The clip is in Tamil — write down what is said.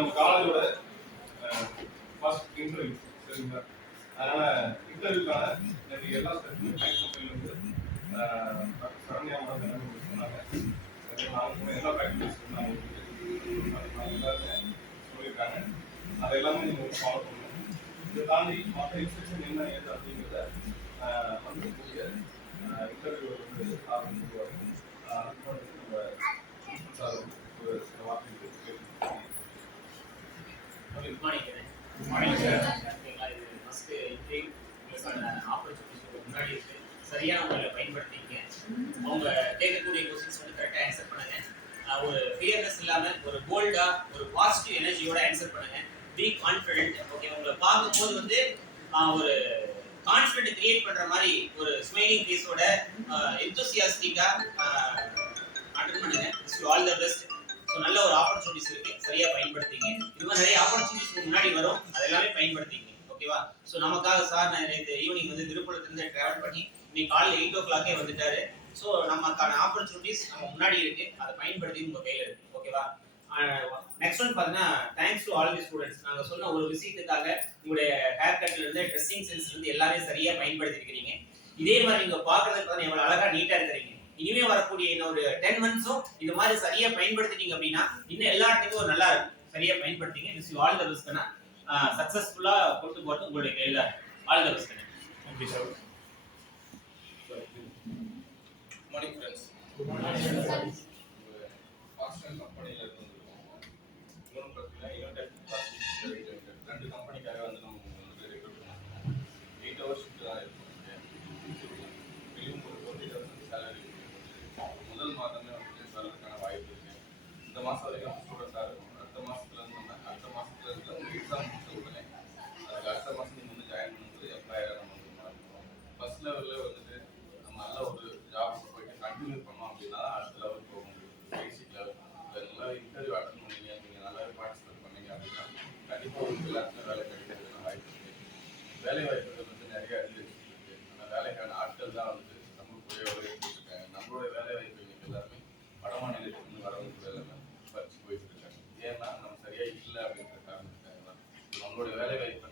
நம்ம காலேஜோட ஃபர்ஸ்ட் இன்டர்வியூ சரிங்களா. அதனால இன்டர்வியூக்கான எனக்கு எல்லா ஸ்டெப்புமே டைப் கம்பெனிலேருந்து சரண்யா மேடம் சொன்னாங்க. நாங்கள் எல்லா ப்ராக்டிஸ் எல்லாருமே சொல்லியிருக்காங்க. அது எல்லாமே நீங்கள் ஃபாலோ பண்ணணும். இதை தாண்டி மற்ற இன்ஸ்ட்ரக்ஷன் என்ன ஏது அப்படிங்கிறத வந்து கூடிய இன்டர்வியூ வந்து ஆரம்பிச்சுருவாங்க. நம்ம சார் ஒரு சில வார்த்தைகள் கேட்டு. Good morning sir. இது ஃபர்ஸ்ட் இன்டர்வியூக்கான ஆப்பர்ச்சுனிட்டிஸ் முன்னாடி இருக்கு. சரியான முறையில் பயன்படுத்திங்க. அவங்க கேட்கக்கூடிய கொஸ்டின்ஸ் வந்து கரெக்டாக ஆன்சர் பண்ணுங்க. ஒரு ஃபியர்னஸ் இல்லாமல் ஒரு போல்டா ஒரு பாசிட்டிவ் எனர்ஜியோட ஆன்சர் பண்ணுங்க. Be confident. ஓகே, உங்களை பார்க்கும்போது வந்து ஒரு கான்ஃபிடென்ட் கிரியேட் பண்ற மாதிரி ஒரு ஸ்மைலிங் ஃபேஸோட எந்தூசியாஸ்டிக்கா அட்டெண்ட் பண்ணுங்க. All the best. ஸோ நல்ல ஒரு ஆப்பர்ச்சுனிட்டிஸ் இருக்கு, சரியா பயன்படுத்திங்க. இது மாதிரி நிறைய ஆப்பர்ச்சுனிட்டிஸ் முன்னாடி வரும், அதெல்லாமே பயன்படுத்திங்க. ஓகேவா? ஸோ நமக்காக சார் நேற்று ஈவினிங் வந்து திருப்பூர்லேருந்து ட்ராவல் பண்ணி இன்னைக்கு காலையில் 8 o'clock வந்துட்டாரு. ஸோ நமக்கான ஆப்பர்ச்சுனிட்டிஸ் நம்ம முன்னாடி இருக்கு, அதை பயன்படுத்தி உங்க கையில் இருக்கு. ஓகேவா? நெக்ஸ்ட் ஒன் பார்த்தீங்கன்னா thanks to all the students. நாங்கள் சொன்ன ஒரு விஷயத்துக்காக உங்களுடைய ஹேர் கட்ல இருந்து ட்ரெஸ்ஸிங் சென்ஸ்ல இருந்து எல்லாமே சரியா பயன்படுத்தி இருக்கிறீங்க. இதே மாதிரி நீங்க பார்க்கறதுக்கு பார்த்தா எவ்வளவு அழகா நீட்டா இருக்கிறீங்க. இனிமே வரக்கூடிய இன்னொரு 10 months இது மாதிரி சரியா பயன்படுத்திட்டீங்க அப்படின்னா இன்னும் எல்லா இடத்துக்கும் ஒரு நல்லா இருக்கும். சரியா பயன்படுத்திங்க. This you all the best. சக்சஸ்ஃபுல்லா கொண்டு போறது உங்களுடைய கையில தான். All the best. நன்றி sir. Morning friends. Good morning sir. Pastel கம்பெனில இருந்து இன்னொரு பிரச்சனை ரெண்டு கம்பெனிக்காக வந்து நம்ம வந்து ரெக்ரூட் பண்ணோம். 8 hours ஷிஃப்ட் தான் இருக்கும். மினிமம் ஒரு 20,000 சேலரி. முதல் மாதமே வந்து வரதுக்கான வாய்ப்பு இருக்கு. இந்த மாதம் வரைக்கும் நம்ம ஸ்டூடெண்ட்டாக இருக்கும். அடுத்த மாதத்துல இருந்து உங்கள் எக்ஸாம் முடிச்ச உடனே அதுக்கு அடுத்த மாதம் நீங்கள் வந்து ஜாயின் பண்ணும்போது எம்ப்ளாயராக நம்ம வந்து மாறிடுவோம். ஃபர்ஸ்ட் லெவலில் வந்துட்டு நம்ம நல்ல ஒரு ஜாபுக்கு போயிட்டு கண்டினியூ பண்ணோம் அப்படின்னா அடுத்த லெவலுக்கு போக முடியும். பேசிக் லெவல் நல்லா இன்டர்வியூ அட்டன் பண்ணீங்க, நீங்கள் நல்லாவே பார்ட்டிசிபேட் பண்ணீங்க அப்படின்னா கண்டிப்பாக உங்களுக்கு எல்லாருக்குமே வேலை கிடைக்கிறதுக்கான வாய்ப்பு இருக்குது. வேலை வாய்ப்புகள் வந்து நிறைய அறிவிச்சு இருக்கு. ஆனால் வேலைக்கான ஆட்கள் தான் வந்து நம்மளுடைய இருக்காங்க. நம்மளுடைய வேலை வாய்ப்பு இன்னைக்கு எல்லாருமே வடமாநிலத்துக்கு வரவங்க எல்லாமே பறிச்சு போயிட்டு இருக்காங்க. ஏன்னா நம்ம சரியா இல்லை அப்படின்ற காரணத்துக்காக தான் நம்மளுடைய வேலை வாய்ப்பு